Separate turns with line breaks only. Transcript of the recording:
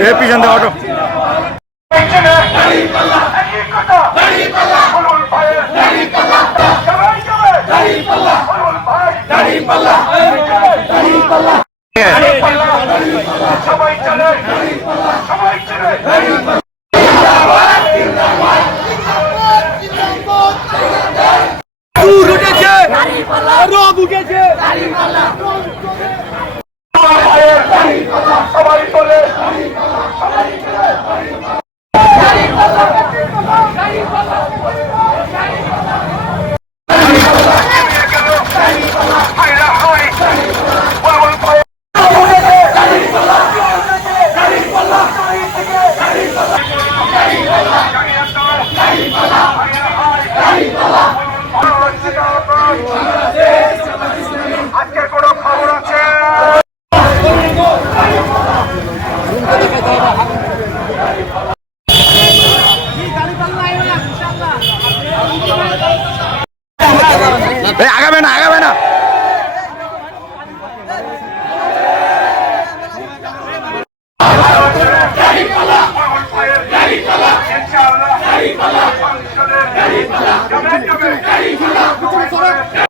এ পিছন দে অটো পাল্লা Haribola! Haribola! আগাবে না আগাবে না